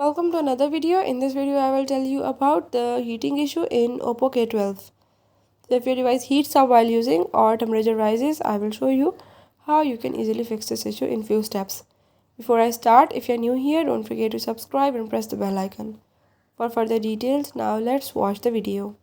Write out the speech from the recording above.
Welcome to another video. In this video, I will tell you about the heating issue in Oppo K12. So if your device heats up while using or temperature rises, I will show you how you can easily fix this issue in few steps. Before I start, if you're new here, don't forget to subscribe and press the bell icon. For further details, now let's watch the video.